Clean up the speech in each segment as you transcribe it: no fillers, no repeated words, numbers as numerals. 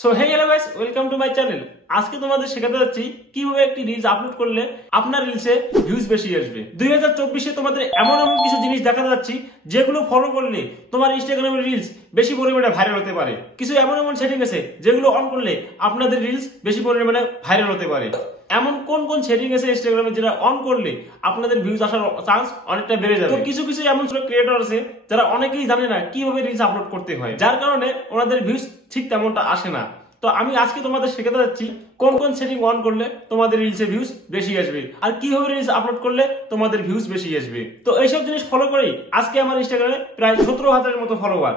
So hey hello guys, welcome to my channel. আজকে তোমাদের শেখাতে যাচ্ছি কিভাবে একটি রিলস আপলোড করলে আপনার রিলসে ভিউজ বেশি আসবে। 2024-এ তোমাদের এমন এমন কিছু জিনিস দেখাতে যাচ্ছি যেগুলো ফলো করলে তোমার ইনস্টাগ্রামের রিলস বেশি পরিমাণে ভাইরাল হতে পারে। কিছু এমন এমন সেটিং আছে যেগুলো অন করলে আপনাদের রিলস বেশি পরিমাণে ভাইরাল হতে পারে। এমন কোন কোন সেটিং আছে ইনস্টাগ্রামে যেটা অন করলে আপনাদের ভিউজ আসার চান্স অনেকটা বেড়ে যাবে। তো কিছু কিছু এমন ক্রিয়েটর আছে যারা অনেকেই জানে না কিভাবে রিলস আপলোড করতে হয়, যার কারণে ওনাদের ভিউজ ঠিক তেমনটা আসে না। তো আমি আজকে তোমাদের শেখাতে যাচ্ছি কোন কোন সেটিং অন করলে তোমাদের রিলসে ভিউজ বেশি আসবে আর কিভাবে রিলস আপলোড করলে তোমাদের ভিউজ বেশি আসবে। তো এইসব জিনিস ফলো করেই আজকে আমার ইনস্টাগ্রামে প্রায় 17,000-এর মতো ফলোয়ার।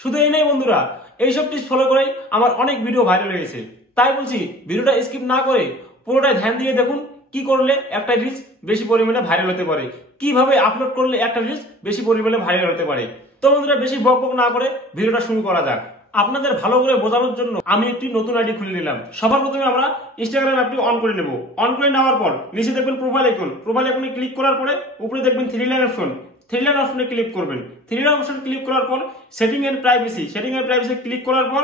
শুধু এই নেই বন্ধুরা, এইসব টিপস ফলো করেই আমার অনেক ভিডিও ভাইরাল হয়েছে। তাই বলছি ভিডিওটা স্কিপ না করে পুরোটাই ধ্যান দিয়ে দেখুন কি করলে একটা রিলস বেশি পরিমাণে ভাইরাল হতে পারে, কিভাবে আপলোড করলে একটা রিলস বেশি পরিমাণে ভাইরাল হতে পারে। তো বন্ধুরা বেশি বকবক না করে ভিডিওটা শুরু করা যাক। আপনাদের ভালো করে বোঝানোর জন্য আমি একটি নতুন আইডি খুলে নিলাম। সবার প্রথমে আমরা ইনস্টাগ্রাম অ্যাপটি অন করে নেব। অন করে নেওয়ার পর নিচে দেখবেন প্রোফাইল আইকন। প্রোফাইল আইকনে ক্লিক করার পরে উপরে দেখবেন three line option. Three line অপশনে ক্লিক করবেন। থ্রি লাইন অপশন ক্লিক করার পর setting and privacy. Setting and privacy click করার পর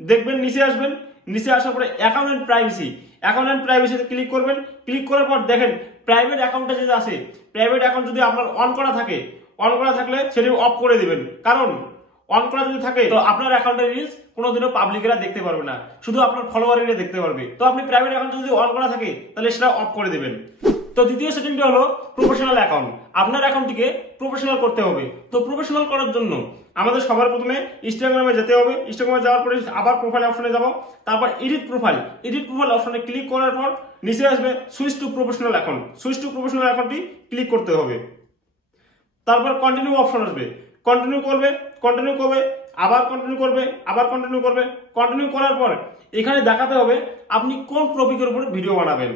দেখবেন নিচে আসবেন। নিচে আসার পরে account and privacy. Account and প্রাইভেসিতে ক্লিক করবেন। ক্লিক করার পর দেখেন প্রাইভেট অ্যাকাউন্টটা যেটা আছে, প্রাইভেট অ্যাকাউন্ট যদি আপনার অন করা থাকে, অন করা থাকলে সেটি অফ করে দিবেন। কারণ অন করা যদি থাকে তো আপনার অ্যাকাউন্টের রিলস কোনোদিনও পাবলিকেরা দেখতে পারবে না, শুধু আপনার ফলোয়ারেরা দেখতে পারবে। তো আপনি প্রাইভেট অ্যাকাউন্ট যদি অন করা থাকে তাহলে সেটা অফ করে দিবেন। তো দ্বিতীয় সেটিংটা হলো প্রফেশনাল অ্যাকাউন্ট। আপনার অ্যাকাউন্টটিকে প্রফেশনাল করতে হবে। তো প্রফেশনাল করার জন্য আমাদের সবার প্রথমে ইনস্টাগ্রামে যেতে হবে। ইনস্টাগ্রামে যাওয়ার পরে আবার প্রোফাইল অপশনে যাব। তারপর এডিট প্রোফাইল। এডিট প্রোফাইল অপশনে ক্লিক করার পর নিচে আসবে switch to professional account. Switch to professional অ্যাকাউন্টটি ক্লিক করতে হবে। তারপর কন্টিনিউ অপশন আসবে। কন্টিনিউ করবে, কন্টিনিউ করবে, আবার কন্টিনিউ করবে, আবার কন্টিনিউ করবে। কন্টিনিউ করার পর এখানে দেখাতে হবে আপনি কোন টপিকের উপর ভিডিও বানাবেন।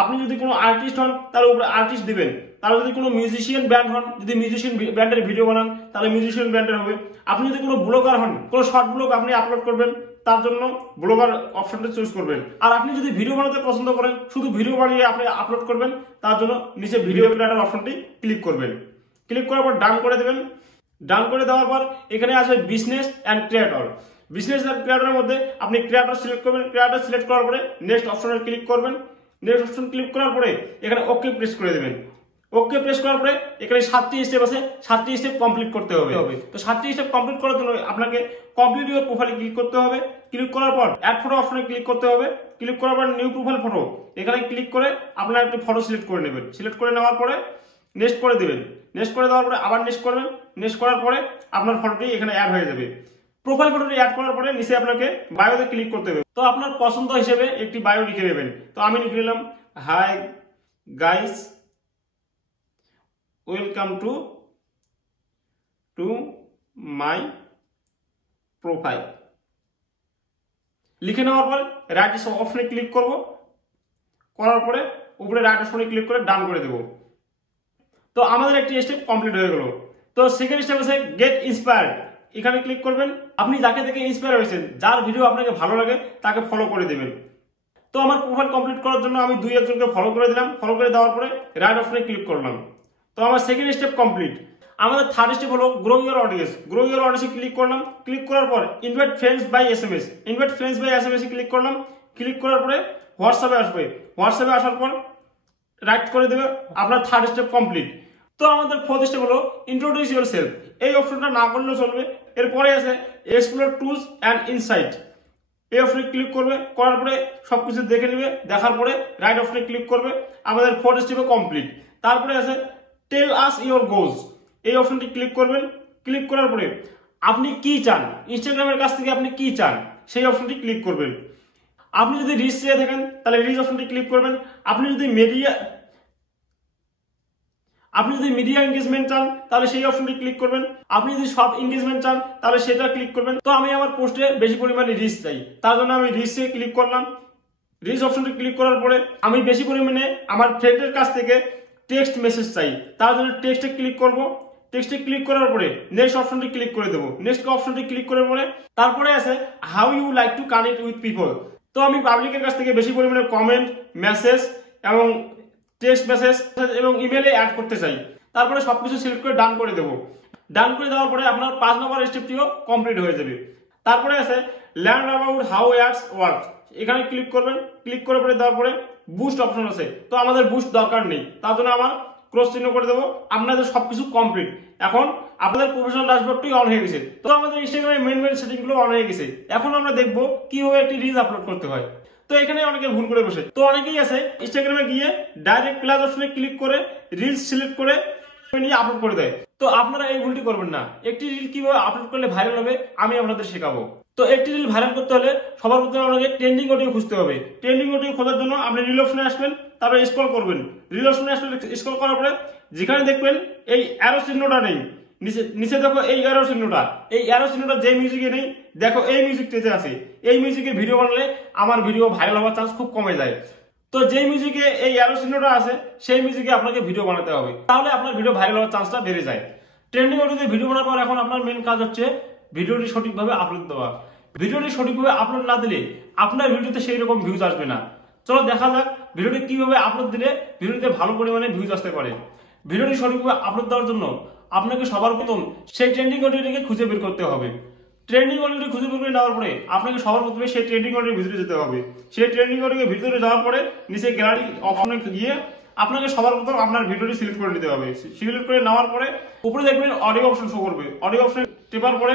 আপনি যদি কোনো আর্টিস্ট হন তাহলে উপরে আর্টিস্ট দিবেন। তাহলে যদি কোনো মিউজিশিয়ান ব্যান্ড হন, যদি মিউজিশিয়ান ব্যান্ডের ভিডিও বানান তাহলে মিউজিশিয়ান ব্যান্ডের হবে। আপনি যদি কোনো ব্লগার হন, কোনো শর্ট ব্লগ আপনি আপলোড করবেন, তার জন্য ব্লগার অপশনটা চুজ করবেন। আর আপনি যদি ভিডিও বানাতে পছন্দ করেন, শুধু ভিডিও বানিয়ে আপনি আপলোড করবেন, তার জন্য নিচে ভিডিও ক্রিয়েটর অপশনটি ক্লিক করবেন। ক্লিক করার পর ডান করে দেবেন। ডান করে দেওয়ার পর এখানে আসবে business and creator. Business and ক্রিয়েটরের মধ্যে আপনি ক্রিয়েটর সিলেক্ট করবেন। ক্রিয়েটর সিলেক্ট করার পরে নেক্সট অপশনে ক্লিক করবেন। নেক্সট অপশন ক্লিক করার পরে এখানে ওকে প্রেস করে দেবেন। ওকে প্রেস করার পরে এখানে 7টি স্টেপ আছে, 7টি স্টেপ কমপ্লিট করতে হবে। তো 7টি স্টেপ কমপ্লিট করার জন্য আপনাকে কমপ্লিট ইউর প্রোফাইলে ক্লিক করতে হবে। ক্লিক করার পর অ্যাড ফটো অপশনে ক্লিক করতে হবে। ক্লিক করার পর নিউ প্রোফাইল ফটো, এখানে ক্লিক করে আপনার একটি ফটো সিলেক্ট করে নেবেন। সিলেক্ট করে নেওয়ার পরে নেক্সট করে দিবেন। নেক্সট করে দেওয়ার পরে আবার নেক্সট করবেন। নেক্সট করার পরে আপনার ফটোটি এখানে অ্যাড হয়ে যাবে। প্রোফাইল ফটোটি অ্যাড করার পরে নিচে আপনাকে বায়োতে ক্লিক করতে হবে। তো আপনার পছন্দ হিসেবে একটি বায়ো লিখে নেবেন। তো আমি লিখে নিলাম, hi guys, welcome to my profile. লিখে নেওয়ার পর রাইট অপশনে ক্লিক করব। করার পরে উপরে রাইট অপশনে ক্লিক করে ডান করে দেব। তো আমাদের একটি স্টেপ কমপ্লিট হয়ে গেল। তো সেকেন্ড স্টেপ আছে গেট ইন্সপায়ার্ড। এখানে ক্লিক করবেন। আপনি যাকে দেখে ইন্সপায়ার হয়েছেন, যার ভিডিও আপনাকে ভালো লাগে তাকে ফলো করে দেবেন। তো আমার প্রোফাইল কমপ্লিট করার জন্য আমি 2-1 জনকে ফলো করে দিলাম। ফলো করে দেওয়ার পরে রাইট অপশনে ক্লিক করলাম। তো আমার সেকেন্ড স্টেপ কমপ্লিট। আমাদের থার্ড স্টেপ হলো grow your audience. Grow your অডিয়েন্সে ক্লিক করলাম। ক্লিক করার পর invite friends by SMS. Invite friends by SMS এ ক্লিক করলাম। ক্লিক করার পরে হোয়াটসঅ্যাপে আসবে। হোয়াটসঅ্যাপে আসার পর রাইট করে দেবে। আপনার থার্ড স্টেপ কমপ্লিট। তো আমাদের ফোর্থ স্টেপ হলো ইন্ট্রোডিউস ইউর সেলফ। এই অপশনটা না করলেও চলবে। এরপরে আছে এক্সপ্লোর টুলস অ্যান্ড ইনসাইট। এই অপশনে ক্লিক করবে। করার পরে সবকিছু দেখে নেবে। দেখার পরে রাইট অপশনে ক্লিক করবে। আমাদের ফোর্থ স্টেপে কমপ্লিট। তারপরে আছে টেল আস ইউর গোলস। এই অপশনটি ক্লিক করবেন। ক্লিক করার পরে আপনি কি চান, ইনস্টাগ্রামের কাছ থেকে আপনি কি চান, সেই অপশনটি ক্লিক করবেন। আপনি যদি রিচ চেয়ে থাকেন তাহলে রিচ অপশনটি ক্লিক করবেন। আপনি যদি মিডিয়া এঙ্গেজমেন্ট চান তাহলে সেই অপশনটি ক্লিক করবেন। আপনি যদি সব এঙ্গেজমেন্ট চান তাহলে সেটা ক্লিক করবেন। তো আমি আমার পোস্টে বেশি পরিমাণে রিচ চাই, তার জন্য আমি রিচে ক্লিক করলাম। রিচ অপশনটি ক্লিক করার পরে আমি বেশি পরিমাণে আমার ফ্রেন্ডের কাছ থেকে টেক্সট মেসেজ চাই, তার জন্য টেক্সটে ক্লিক করব। টেক্সটে ক্লিক করার পরে নেক্সট অপশনটি ক্লিক করে দেবো। নেক্সট অপশনটি ক্লিক করার পরে তারপরে আছে how you like to connect with people. তো আমি পাবলিকের কাছ থেকে বেশি পরিমাণে কমেন্ট, মেসেজ এবং টেক্সট মেসেজ এবং ইমেলে অ্যাড করতে চাই। তারপরে সবকিছু সিলেক্ট করে ডান করে দেবো। ডান করে দেওয়ার পরে আপনার 5 নম্বর স্টেপটিও কমপ্লিট হয়ে যাবে। তারপরে আছে learn about how ads work, এখানে ক্লিক করবেন। ক্লিক করে পরে দেওয়ার পরে বুস্ট অপশন আছে, তো আমাদের বুস্ট দরকার নেই, তার জন্য আমার ক্রস চিহ্ন করে দেবো। আপনাদের সবকিছু কমপ্লিট, এখন আপনাদের প্রফেশনাল ড্যাশবোর্ডটি অন হয়ে গেছে। তো আমাদের ইনস্টাগ্রামের মেন সেটিং গুলো অন হয়ে গেছে। এখন আমরা দেখবো কিভাবে একটি রিলস আপলোড করতে হয়। তো এখানে অনেকে ভুল করে বসে, তো অনেকেই আছে ইনস্টাগ্রামে গিয়ে ডাইরেক্ট প্লাস অপশনে ক্লিক করে রিলস সিলেক্ট করে নিয়ে আপলোড করে দেয়। তো আপনারা এই ভুলটি করবেন না। একটি রিল কিভাবে আপলোড করলে ভাইরাল হবে আমি আপনাদের শেখাবো। তো একটি রিল ভাইরাল করতে হলে সবার প্রথমে আপনাকে ট্রেন্ডিং অডিও খুঁজতে হবে। ট্রেন্ডিং অডিও খোঁজার জন্য আপনি রিল অপশনে আসবেন, তারপরে স্ক্রল করবেন। রিল অপশনে আসলে স্ক্রল করার পরে যেখানে দেখবেন এই অ্যারো চিহ্নটা নেই, নিচে দেখো এই অ্যারো চিহ্নটা, এই অ্যারো চিহ্নটা যে মিউজিকে নেই দেখো এই মিউজিকটিতে আছে। এই মিউজিকে ভিডিও বানালে আমার ভিডিও ভাইরাল হওয়ার চান্স খুব কমে যায়। তো যে মিউজিকে এই অ্যারো চিহ্নটা আছে সেই মিউজিকে আপনাকে ভিডিও বানাতে হবে, তাহলে আপনার ভিডিও ভাইরাল হওয়ার চান্সটা বেড়ে যায়। ট্রেন্ডিং অডিওতে ভিডিও বানানোর পর এখন আপনার মেন কাজ হচ্ছে ভিডিওটি সঠিকভাবে আপলোড দেওয়া। ভিডিওটি সঠিকভাবে আপলোড না দিলে আপনার ভিডিওতে সেই রকম ভিউজ আসবে না। চলো দেখা যাক ভিডিওটি কিভাবে আপলোড দিলে ভিডিওতে ভালো পরিমাণে ভিউজ আসতে পারে। ভিডিওটি সঠিকভাবে আপলোড দেওয়ার জন্য আপনাকে সবার প্রথম সেই ট্রেন্ডিং অডিওটিকে খুঁজে বের করতে হবে। ট্রেন্ডিং অডিওটি খুঁজে বের করে নেওয়ার পরে আপনাকে সবার প্রথমে সেই ট্রেন্ডিং অডিওর ভিতরে যেতে হবে। সেই ট্রেন্ডিং অডিওর ভিতরে যাওয়ার পরে নিচে গ্যালারি অপশনে গিয়ে আপনাকে সবার প্রথম আপনার ভিডিওটি সিলেক্ট করে নিতে হবে। সিলেক্ট করে নেওয়ার পরে উপরে দেখবেন অডিও অপশন শো করবে। অডিও অপশন টেপার পরে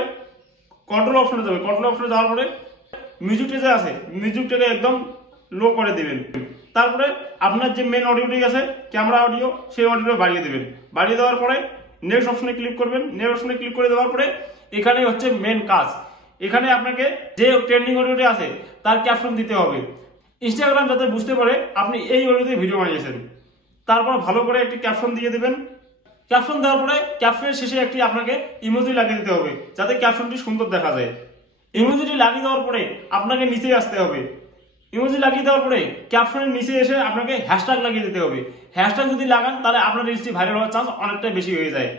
কন্ট্রোল অপশনে যাবে। কন্ট্রোল অপশনে যাওয়ার পরে মিউজিকটা যে আছে মিউজিকটাকে একদম লো করে দিবেন। তারপরে আপনার যে মেন অডিওটি আছে ক্যামেরা অডিও, সেই অডিওটা বাড়িয়ে দিবেন। বাড়িয়ে দেওয়ার পরে নেক্সট অপশনে ক্লিক করবেন। নেক্সট অপশনে ক্লিক করে দেওয়ার পরে এখানে হচ্ছে মেন কাজ। এখানে আপনাকে যে ট্রেন্ডিং অডিওটি আছে তার ক্যাপশন দিতে হবে। ইনস্টাগ্রাম যাতে বুঝতে পারে আপনি এই অডিওতে ভিডিও বানিয়েছেন। তারপর ভালো করে একটি ক্যাপশন দিয়ে দেবেন। ক্যাপশন দেওয়ার পরে ক্যাপশনের শেষে একটি আপনাকে ইমোজি লাগিয়ে দিতে হবে যাতে ক্যাপশনটি সুন্দর দেখা যায়। ইমোজিটি লাগিয়ে দেওয়ার পরে আপনাকে নিচে আসতে হবে। ইমোজি লাগিয়ে দেওয়ার পরে ক্যাপশনের নিচে এসে আপনাকে হ্যাশট্যাগ লাগিয়ে দিতে হবে। হ্যাশট্যাগ যদি লাগান তাহলে আপনার রিলসটি ভাইরাল হওয়ার চান্স অনেকটাই বেশি হয়ে যায়।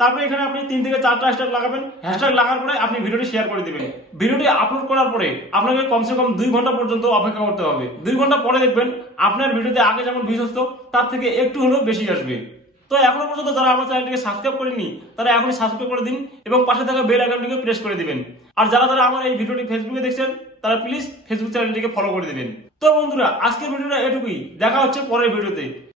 তারপরে এখানে আপনি 3 থেকে 4টা হ্যাশট্যাগ লাগাবেন। হ্যাশট্যাগ লাগার পরে আপনি ভিডিওটি শেয়ার করে দিবেন। ভিডিওটি আপলোড করার পরে আপনাকে কমসে কম 2 ঘন্টা পর্যন্ত অপেক্ষা করতে হবে। 2 ঘন্টা পরে দেখবেন আপনার ভিডিওতে আগে যেমন ভিউজ আসতো তার থেকে একটু হলেও বেশি আসবে। তো এখনো পর্যন্ত যারা আমার চ্যানেলটিকে সাবস্ক্রাইব করেননি তারা এখনই সাবস্ক্রাইব করে দিন এবং পাশে থাকা বেল আইকনটিকে প্রেস করে দিবেন। আর যারা আমার এই ভিডিওটি ফেসবুকে দেখছেন তারা প্লিজ ফেসবুক চ্যানেলটিকে ফলো করে দিবেন। তো বন্ধুরা আজকের ভিডিওটা এটুকুই, দেখা হচ্ছে পরের ভিডিওতে।